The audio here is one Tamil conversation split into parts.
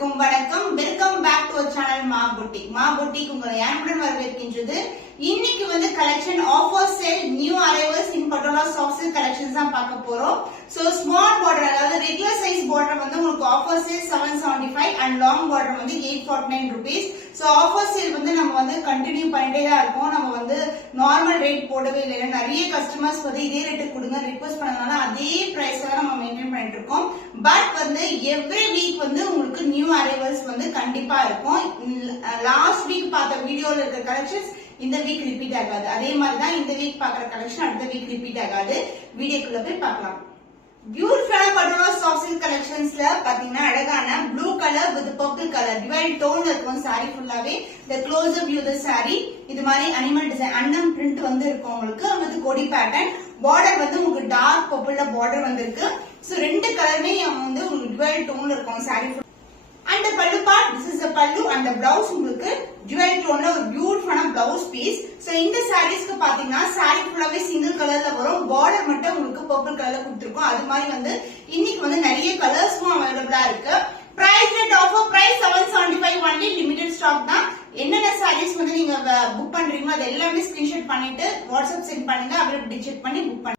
அனைவருக்கும் வணக்கம். Welcome back to our channel Maa Boutique. Maa Boutique உங்களை அன்புடன் வரவேற்கின்றது. இன்னைக்கு வந்து collection offer sale new arrivals in Patola soft silk collections தான் பார்க்க போறோம். சோ ஸ்மால் பார்டர் அதாவது ரெகுலர் சைஸ் பார்டர் வந்து உங்களுக்கு offer sale 775 and long border வந்து 849 ரூபீஸ். சோ ஆஃபர் சேல் வந்து நம்ம வந்து கண்டினியூ பண்ணிட்டே தான் இருக்கோம். நம்ம வந்து நார்மல் ரேட் போடவே இல்லை. நிறைய கஸ்டமர்ஸ் வந்து இதே ரேட்டு கொடுங்க ரிக்வெஸ்ட் பண்ணனால அதே பிரைஸ் தான் நம்ம மெயின்டைன் பண்ணிட்டு இருக்கோம். பட் வந்து எவ்ரி வீக் வந்து உங்களுக்கு நியூ அரைவல்ஸ் வந்து கண்டிப்பா இருக்கும். லாஸ்ட் வீக் பார்த்த வீடியோல இருக்க கலெக்ஷன்ஸ் இந்த வீக் ரிப்பீட் ஆகாது. அதே மாதிரி தான் இந்த வீக் பாக்குற கலெக்ஷன் அடுத்த வீக் ரிப்பீட் ஆகாது. வீடியோக்குள்ள போய் பார்க்கலாம். பியூட்டிஃபுல்லான பட்டோலா சாஃப்ட் சில்க் கலெக்ஷன்ஸ்ல பாத்தீங்கன்னா அழகான blue colour with purple colour divide டோன்ல இருக்கும் சாரி ஃபுல்லாவே. இந்த close up view the sari இது மாதிரி அனிமல் டிசைன் அன்னம் பிரிண்ட் வந்து இருக்கும் உங்களுக்கு. வித் கொடி பேட்டர்ன் பார்டர் வந்து உங்களுக்கு டார்க் பர்பிள்ல பார்டர் வந்திருக்கு. சோ ரெண்டு கலருமே வந்து உங்களுக்கு டிவைட் டோன்ல இருக்கும் sorry. And the pallu part, this is the pallu and the blouse உங்களுக்கு jewel tone ல ஒரு பியூட்டிஃபுல்லான blouse piece. So இந்த sareesக்கு பாத்தீங்கன்னா saree ஃபுல்லாவே சிங்கிள் கலர்ல வரும். border மட்டும் உங்களுக்கு purple கலர்ல கொடுத்திருக்கோம். அது மாதிரி வந்து இன்னைக்கு வந்து நிறைய கலர்ஸ்க்கும் அவைலபிளா இருக்கு. price rate offer price 775 only limited stock தான். என்னென்ன sarees வந்து நீங்க புக் பண்றீங்களோ அது எல்லாமே ஸ்கிரீன்ஷாட் பண்ணிட்டு வாட்ஸ்அப் சென்ட் பண்ணுங்க. அப்புறம் செக் பண்ணி புக் பண்ணுங்க.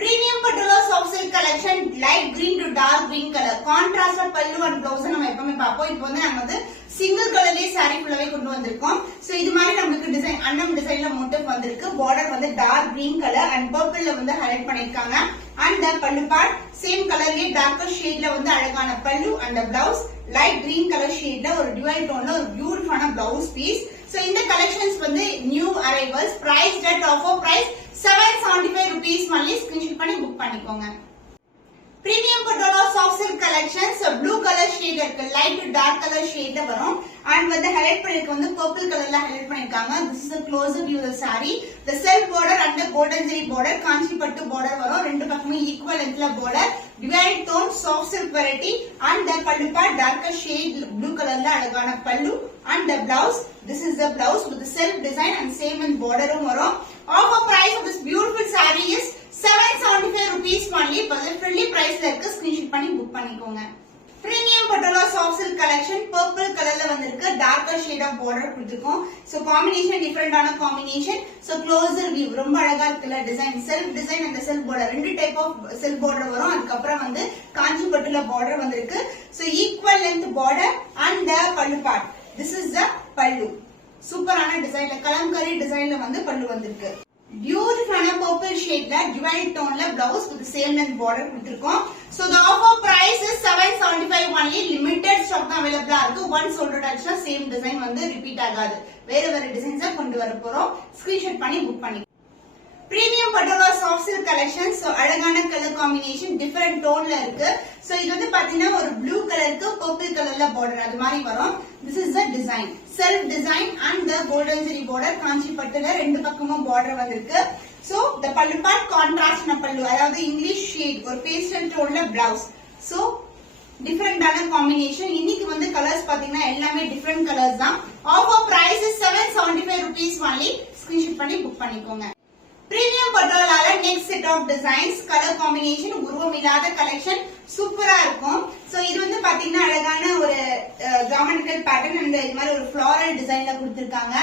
Premium Patola soft silk collection light green to dark green colour கான்ட்ராஸ்டா பல்லு அண்ட் பிளவுஸ் நம்ம எப்பவுமே பார்ப்போம். இப்போ வந்து நாங்க வந்து சிங்கிள் கலர்லயே சாரி ஃபுல்லாவே கொண்டு வந்திருக்கோம். சோ இது மாதிரி நமக்கு டிசைன் அன்னம் டிசைன்ல மோட்டிவ் வந்திருக்கு. பார்டர் வந்து டார்க் கிரீன் கலர் அண்ட் பர்பிள்ல வந்து ஹைலைட் பண்ணிருக்காங்க. And the pallu part same கலர்லயே டார்க்கர் ஷேட்ல வந்து அழகான pallu and blouse light green colour ஷேட்ல ஒரு டிவைட் டோன்ல ஒரு பியூட்டிஃபுல்லான பிளவுஸ் பீஸ். சோ இந்த கலெக்ஷன்ஸ் வந்து new arrivals. Price that offer price 775 rupees only. Screenshot பண்ணி புக் பண்ணிக்கோங்க. Premium Patola soft silk collections blue colour shade இருக்கு. லைட் டு டார்க் கலர் ஷேட்ல வரும். அண்ட் வந்து ஹைலைட் பண்ணிருக்கு வந்து பர்பிள் கலர்ல ஹைலைட் பண்ணிருக்காங்க. This is a close up view of the saree. The self border and the golden zari border காஞ்சி பட்டு border வரும். ரெண்டு பக்கமும் equal லென்த்ல border. Divided tone soft silk variety and the pallu part darker shade blue colorல அழகான பல்லு and the blouse. This is the blouse with the self design and same in border வரும். Offer price of this beautiful saree is 775 rupees only. budget friendly price ல இருக்கு. ஸ்கிரீன்ஷாட் பண்ணி புக் பண்ணிக்கோங்க. Premium Patola soft silk collection purple கலர்ல வந்திருக்கு. டார்க்கர் ஷேட் ஆஃப் பார்டர் கொடுத்திருக்கோம். சோ காம்பினேஷன் டிஃபரெண்டான காம்பினேஷன். சோ க்ளோசர் வியூ ரொம்ப அழகா இருக்குல்ல. Design self design and self border ரெண்டு டைப் ஆஃப் செல்ஃப் பார்டர் வரும். அதுக்கப்புறம் வந்து காஞ்சி பட்டுல பார்டர் வந்திருக்கு. So equal length border and the pallu part. This is த பல்லு. சூப்பரான டிசைன்ல கலம்கரி டிசைன்ல வந்து பல்லு வந்திருக்கு. பியூட்டிஃபுல்லான பர்பிள் ஷேட்ல டிவைட் டோன்ல blouse with same length border கொடுத்திருக்கோம். So the offer price is 775 only. Limited stock தான் அவேலபிளா இருக்கு. ஒன்ஸ் சோல்ட் ஆச்சுனா சேம் டிசைன் வந்து ரிப்பீட் ஆகாது. வேற வேற டிசைன்ஸா கொண்டு வர போறோம். ஸ்கிரீன்ஷாட் பண்ணி புக் பண்ணி. Premium Patola soft silk collection. So அழகான கலர் காம்பினேஷன் டிஃபரெண்ட் டோன்ல இருக்கு. சோ இது வந்து பாத்தீங்கன்னா ஒரு ப்ளூ கலருக்கு பர்பிள் கலர்ல பார்டர் அது மாதிரி வரும். This is the design self design and the golden zari border Kanchi பட்டுல ரெண்டு பக்கமும் பார்டர் வந்திருக்கு. சோ த பல்லு பார்ட் கான்ட்ராஸ்ட் பல்லு அதாவது இங்கிலீஷ் ஷேட் ஒரு பேஸ்டல் டோன்ல பிளவுஸ். சோ டிஃபரெண்டான காம்பினேஷன். இன்னைக்கு வந்து கலர்ஸ் பாத்தீங்கன்னா எல்லாமே டிஃபரெண்ட் கலர்ஸ் தான். Offer price is 775 rupees only. Screenshot பண்ணி புக் பண்ணிக்கோங்க. பிரீமியம் பட்டோலால next set of designs colour combination உருவம் இல்லாத கலெக்ஷன் சூப்பரா இருக்கும். சோ இது வந்து பாத்தீங்கன்னா அழகான ஒரு ஜியோமெட்ரிக்கல் பேட்டர்ன் அண்ட் இது மாதிரி ஒரு ஃப்ளாரல் டிசைன்ல கொடுத்திருக்காங்க.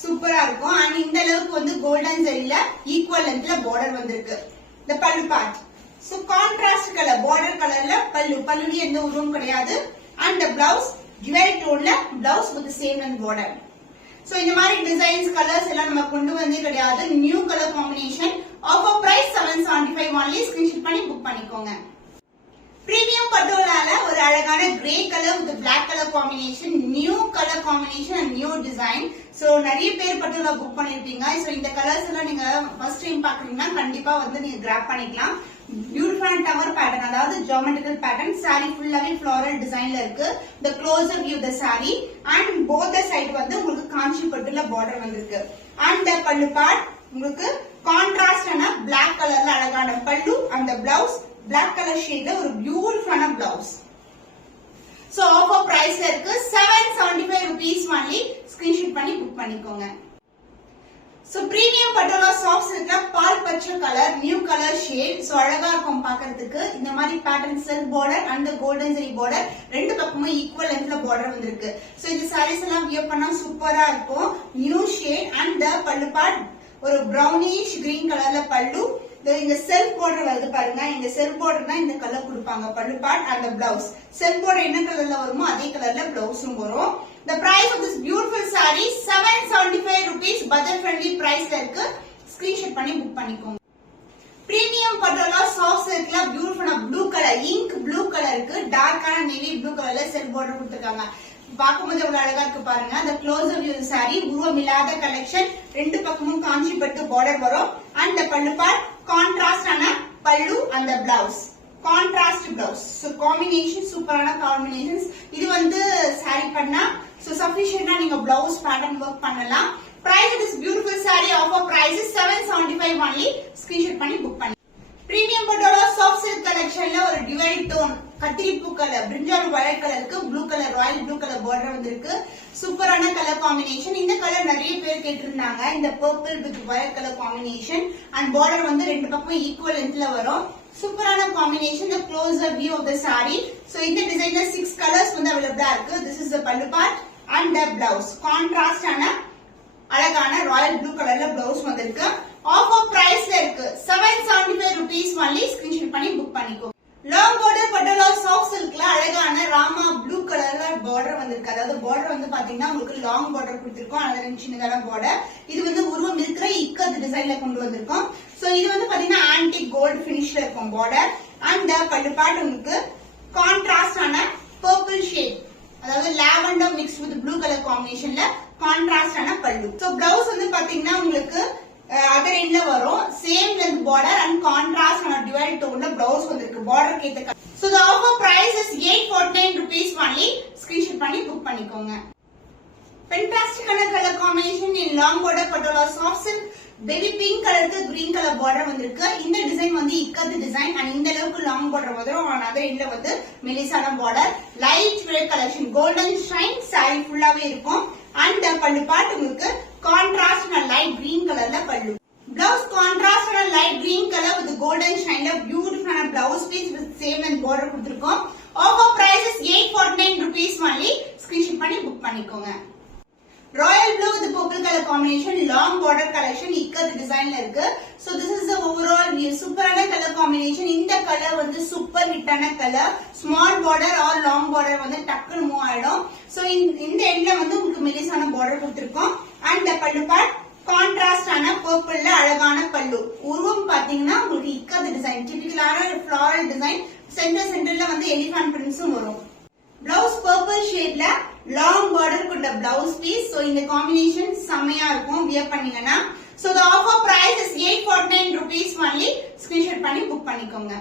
சூப்பரா இருக்கும். அண்ட் இந்த அளவுக்கு வந்து கோல்டன் ஜரியில ஈக்குவல் லென்த்ல பார்டர் வந்திருக்கு. இந்த pallu part so contrast colour border கலர்ல பல்லுலயே எந்த உருவம் கிடையாது. அண்ட் பிளவுஸ் ஜுவல் டோன்ல blouse with same length border. So இந்த மாதிரி டிசைன்ஸ் கலர்ஸ் எல்லாம் நம்ம கொண்டு வந்தே கிடையாது. New colour combination. Offer price 775 only. Screenshot பண்ணி புக் பண்ணிக்கோங்க. பிரீமியம் பட்டோலால ஒரு அழகான grey colour with black colour combination. New colour combination and new design. So நிறைய பேர் பட்டோலா புக் பண்ணிருப்பீங்க. சோ இந்த கலர்ஸ் எல்லாம் நீங்க ஃபர்ஸ்ட் டைம் பாக்குறீங்கன்னா கண்டிப்பா வந்து நீங்க கிராப் பண்ணிக்கலாம். பியூட்டிஃபுல்லான டவர் பேட்டர்ன் அதாவது ஜியோமெட்ரிக்கல் பேட்டர்ன். சாரி ஃபுல்லாவே ஃப்ளாரல் டிசைன்ல இருக்கு. The closer view the sari and both side வந்து உங்களுக்கு காஞ்சி பட்டுல பார்டர் வந்திருக்கு. அண்ட் த பல்லு பார்ட் உங்களுக்கு கான்ட்ராஸ்டான பிளாக் கலர்ல அழகான பல்லு அந்த பிளவுஸ் பிளாக் கலர் ஷேட்ல ஒரு பியூட்டிஃபுல்லான பிளவுஸ். சோ ஆஃபர் பிரைஸ்ல இருக்கு 775 rupees only. ஸ்கிரீன்ஷாட் பண்ணி புக் பண்ணிக்கோங்க. சோ பிரீமியம் பட்டோலா சாஃப்ட் சில்க்ல பால் பச்சை colour new colour shade. So அழகா இருக்கும் பாக்கிறதுக்கு. இந்த மாதிரி pattern self border and golden zari border ரெண்டு பக்கமும் ஈக்குவல் லென்த்ல பார்டர் வந்திருக்கு. சோ இந்த சாரீஸ் எல்லாம் வியர் பண்ணா சூப்பரா இருக்கும். New shade and pallu part ஒரு brownish கிரீன் கலர்ல பல்லு. இந்த செல்ஃப் பார்டர் வருது பாருங்க. இந்த செல்ஃப் பார்டர் தான் இந்த கலர் கொடுப்பாங்க. பல்லு part and blouse self border என்ன கலர்ல வருமோ அதே கலர்ல பிளவுஸும் வரும். The price of this beautiful saree 775 rupees. budget friendly price ல இருக்கு. screenshot பண்ணி புக் பண்ணிக்கோங்க. பிரீமியம் பட்டோலா சாஃப்ட் சில்க்ல பியூட்டிஃபுல்லா ப்ளூ கலர் இங்க் ப்ளூ கலருக்கு டார்க்கான நேவி ப்ளூ கலர்ல செல்ஃப் பார்டர் கொடுத்திருக்காங்க. பாக்கும்போது எவ்வளவு அழகா இருக்கு பாருங்க. அந்த க்ளோஸ் வியூ saree உருவம் இல்லாத கலெக்ஷன். ரெண்டு பக்கமும் காஞ்சி பட்டு பார்டர் வரும். அண்ட் பல்லு பார்ட் கான்ட்ராஸ்ட் ஆன பல்லு அந்த blouse contrast blouse. So combination சூப்பரான காம்பினேஷன்ஸ். இது வந்து saree பண்ணா சோ சஃபிஷியன்ட்டா நீங்க பிளவுஸ் பேட்டர்ன் வர்க் பண்ணலாம். price of this beautiful saree offer price is 775 only. screenshot பண்ணி புக் பண்ணி. பிரீமியம் பட்டோலா சாஃப்ட் சில்க் கலெக்ஷன்ல ஒரு டிவைட் டோன் கத்திரிப்பூ கலர் பிரிஞ்சால் வயலட் கலருக்கு blue colour royal blue colour border வந்திருக்கு. சூப்பரான கலர் காம்பினேஷன். இந்த கலர் நிறைய பேர் கேட்டிருந்தாங்க. இந்த purple with violet colour combination and border வந்து ரெண்டு பக்கம் ஈக்குவல் லென்த்ல வரும். சூப்பரான combination. the closer view of the saree. so இந்த டிசைன்ல 6 கலர்ஸ் வந்து அவைலபிளா இருக்கு. this is the pallu part and the blouse. Contrast ஆன அழகான ராயல் ப்ளூ கலர்ல பிளவுஸ் வந்திருக்கு. ஆஃபர் பிரைஸ்ல இருக்கு. 775 rupees only. ஸ்கிரீன்ஷாட் பண்ணி புக் பண்ணிக்கோ. லாங் பார்டர் பட்டோலா சாஃப்ட் சில்க்ல அழகான ராமா ப்ளூ கலர்ல பார்டர் வந்திருக்கு. அதாவது பார்டர் வந்து பாத்தீங்கன்னா உங்களுக்கு லாங் பார்டர் கொடுத்திருக்கோம். அதுல சின்னதான பார்டர். இது வந்து உருவம் இருக்கிற இக்கத் டிசைன்ல கொண்டு வந்திருக்கோம். சோ இது வந்து பாத்தீங்கன்னா ஆன்டிக் கோல்ட் பினிஷ்ல இருக்கும் பார்டர். அண்ட் பல்லு பார்ட் உங்களுக்கு கான்ட்ராஸ்ட் ஆன பர்பிள் ஷேட் அதாவது lavender mix with blue colour காம்பினேஷன்ல கான்ட்ராஸ்ட் ஆன பல்லு. சோ பிளவுஸ் வந்து பாத்தீங்கன்னா உங்களுக்கு அதர் எண்ட்ல வரும். Same length border and contrast ஆன டிவைட் டோன்ல பிளவுஸ் வந்திருக்கு. பார்டர் கேட்ட. So the offer price is 849 rupees only. screenshot பண்ணி புக் பண்ணிக்கோங்க. ஃபென்டாஸ்டிக்கான colour combination in long border Patola soft silk. Baby pink கலருக்கு கிரீன் கலர் பார்டர் வந்திருக்கு. இந்த டிசைன் வந்து இக்கத்து டிசைன் அண்ட் இந்த அளவுக்கு லாங் பார்டர் வரும். அதர் எண்ட்ல வந்து மெலிசான border. Light weight collection golden shine saree ஃபுல்லாவே இருக்கும். அண்ட் பல்லு பார்ட் உங்களுக்கு கான்ட்ராஸ்ட் லைட் கிரீன் கலர்ல pallu. Blouse contrast light green colour with golden ஷைன்ல பியூட்டிஃபுல்லான blouse piece with same and border கொடுத்திருக்கோம். Offer price is 849 rupees only. Screenshot பண்ணி புக் பண்ணிக்கோங்க. Royal blue with purple colour combination long border collection ikat டிசைன்ல இருக்கு. So this is the overall view. சூப்பரான கலர் காம்பினேஷன். இந்த கலர் வந்து சூப்பர் ஹிட்டான colour. Small border or long border வந்து டக்குனு மூவ் ஆயிடும். சோ இந்த எண்ட்ல வந்து உங்களுக்கு மெலிசான பார்டர் கொடுத்திருக்கோம். அண்ட் பல்லு பார்ட் கான்ட்ராஸ்ட் ஆன பர்பிள்ல அழகான பல்லு. உருவம் பாத்தீங்கன்னா உங்களுக்கு இக்கத் டிசைன் டிபிக்கலான ஃபிளாரல் டிசைன். சென்டர்ல வந்து எலிஃபண்ட் பிரிண்ட்ஸும் வரும். பிளவுஸ் பர்பிள் ஷேட்ல லாங் பார்டர் கொண்ட பிளவுஸ் பீஸ். சோ இந்த காம்பினேஷன் செம்மையா இருக்கும் வியர் பண்ணீங்கன்னா. So the offer price is 849 rupees only. Screenshot பண்ணி புக் பண்ணிக்கோங்க.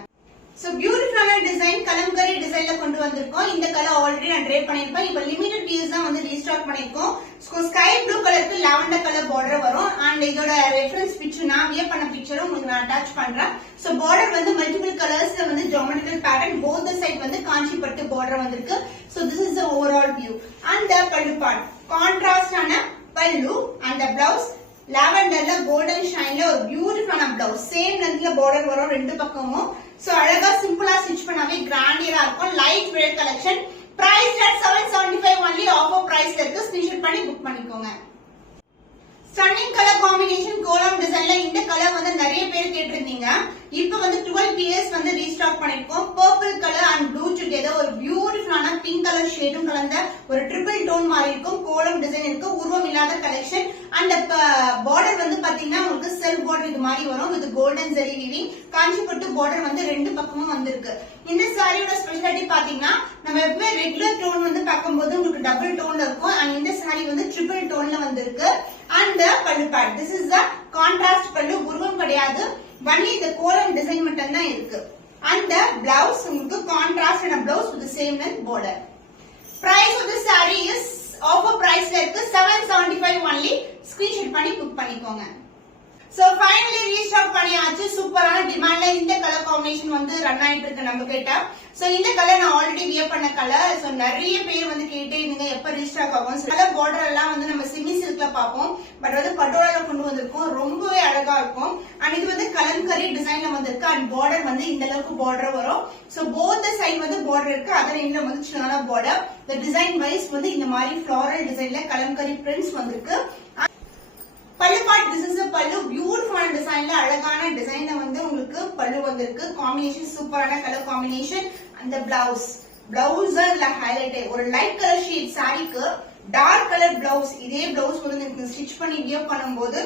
சோ பியூட்டிஃபுல்லான டிசைன் கலம்கரி டிசைன்ல கொண்டு வந்திருக்கோம். இந்த கலர் ஆல்ரெடி நான் ட்ரே பண்ணிருப்பேன். இப்ப லிமிடெட் பீஸ் தான் வந்து ரீஸ்டாக் பண்ணிருக்கோம். ஸ்கை ப்ளூ கலருக்கு லாவெண்டர் கலர் பார்டர் வரும். அண்ட் இதோட ரெஃபரன்ஸ் பிக்சர் நான் வியர் பண்ண பிக்சரும் உங்களுக்கு நான் அட்டாச் பண்றேன். சோ பார்டர் வந்து மல்டிபிள் கலர்ஸ்ல வந்து ஜியோமெட்ரிக்கல் பேட்டர்ன் போத் சைடு வந்து காஞ்சி பட்டு பார்டர் வந்திருக்கு. So this is the overall view. And pallu part contrast ஆன பல்லு அண்ட் பிளவுஸ் லாவெண்டர்ல கோல்டன் ஷைன்ல ஒரு பியூட்டிஃபுல்லான பிளவுஸ். சேம் லென்த்ல பார்டர் வரும் ரெண்டு பக்கமும். சோ அழகா சிம்பிளா ஸ்டிச் பண்ணாவே கிராண்டியரா இருக்கும். Light weight collection. Price at 775 only. Offer பிரைஸ்ல இருக்கு. ஸ்கிரீன்ஷாட் பண்ணி புக் பண்ணிக்கோங்க. ஸ்டன்னிங் கலர் காம்பினேஷன் கோலம் டிசைன்ல இந்த கலர் வந்து நிறைய பேர் கேட்டிருந்தீங்க. இப்ப வந்து 12 பீஸ் வந்து ரீஸ்டாக் பண்ணிருக்கோம். Purple colour and blue together ஒரு பியூட்டிஃபுல்லான பிங்க் கலர் ஷேடும் கலந்த ஒரு ட்ரிபிள் டோன் மாதிரி இருக்கும். கோலம் டிசைன் இருக்கு. உருவம் இல்லாத கலெக்ஷன். அண்ட் பார்டர் வந்து பாத்தீங்கன்னா உங்களுக்கு செல்ஃப் பார்டர் இது மாதிரி வரும் வித் கோல்டன் ஜரி வீவிங். காஞ்சிபட்டு பார்டர் வந்து ரெண்டு பக்கமும் வந்திருக்கு. இந்த சாரியோட ஸ்பெஷாலிட்டி பாத்தீங்கன்னா நம்ம எப்பவுமே ரெகுலர் டோன் வந்து பார்க்கும்போது உங்களுக்கு டபுள் டோன்ல இருக்கும். அண்ட் இந்த சாரி வந்து ட்ரிபிள் டோன்ல வந்திருக்கு. And pallu part this is the contrast பல்லு. உருவம் கிடையாது. ஒன்லி இந்த கோலம் டிசைன் மட்டும் தான் இருக்கு. அண்ட் பிளவுஸ் உங்களுக்கு contrast blouse with same length border. Price of the saree is offer பிரைஸ்ல இருக்கு 775 only. ஸ்கிரீன்ஷாட் பண்ணி புக் பண்ணிக்கோங்க. சோ ஃபைனலி ரீஸ்டாக் பண்ணியாச்சு. சூப்பரான டிமாண்ட்ல இந்த கலர் காம்பினேஷன் வந்து ரன் ஆயிட்டு இருக்கு நம்ம கிட்ட. சோ இந்த கலர் நான் ஆல்ரெடி வியர் பண்ண கலர். சோ நிறைய பேர் வந்து கேட்டே இருந்தீங்க எப்ப ரீஸ்டாக் ஆகும். கலர் பார்டர் எல்லாம் வந்து நம்ம செமி சில்க்ல பாப்போம், பட் வந்து பட்டோலால கொண்டு வந்திருக்கோம். ரொம்பவே அழகா இருக்கும். அண்ட் இது வந்து கலம்கரி டிசைன்ல வந்திருக்கு. அண்ட் பார்டர் வந்து இந்த அளவுக்கு பார்டர் வரும். சோ போத் சைடு வந்து பார்டர் இருக்கு. அதே நேரத்துல வந்து சின்ன பார்டர். இந்த டிசைன் வைஸ் வந்து இந்த மாதிரி ஃபிளாரல் டிசைன்ல கலம்கரி பிரிண்ட்ஸ் வந்திருக்கு. பல்லு பார்ட் திஸ் இஸ் பல்லு. பியூட்டிஃபுல்லான டிசைன்ல அழகான டிசைன்ல வந்து உங்களுக்கு பல்லு வந்திருக்கு. காம்பினேஷன் சூப்பரான கலர் காம்பினேஷன். அந்த பிளவுஸ் இதுல ஹைலைட். ஒரு லைட் கலர் ஷேட் சாரிக்கு டார்க் கலர் பிளவுஸ். இதே பிளவுஸ் வந்து ஸ்டிச் பண்ணி வியர் பண்ணும்போது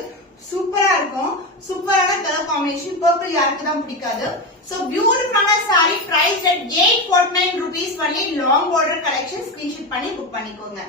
சூப்பரா இருக்கும். சூப்பரான கலர் காம்பினேஷன். பர்பிள் யாருக்கு தான் பிடிக்காது. சோ பியூட்டிஃபுல்லான sari. Price at 849 rupees only. Long border collection. Screenshot பண்ணி புக் பண்ணிக்கோங்க.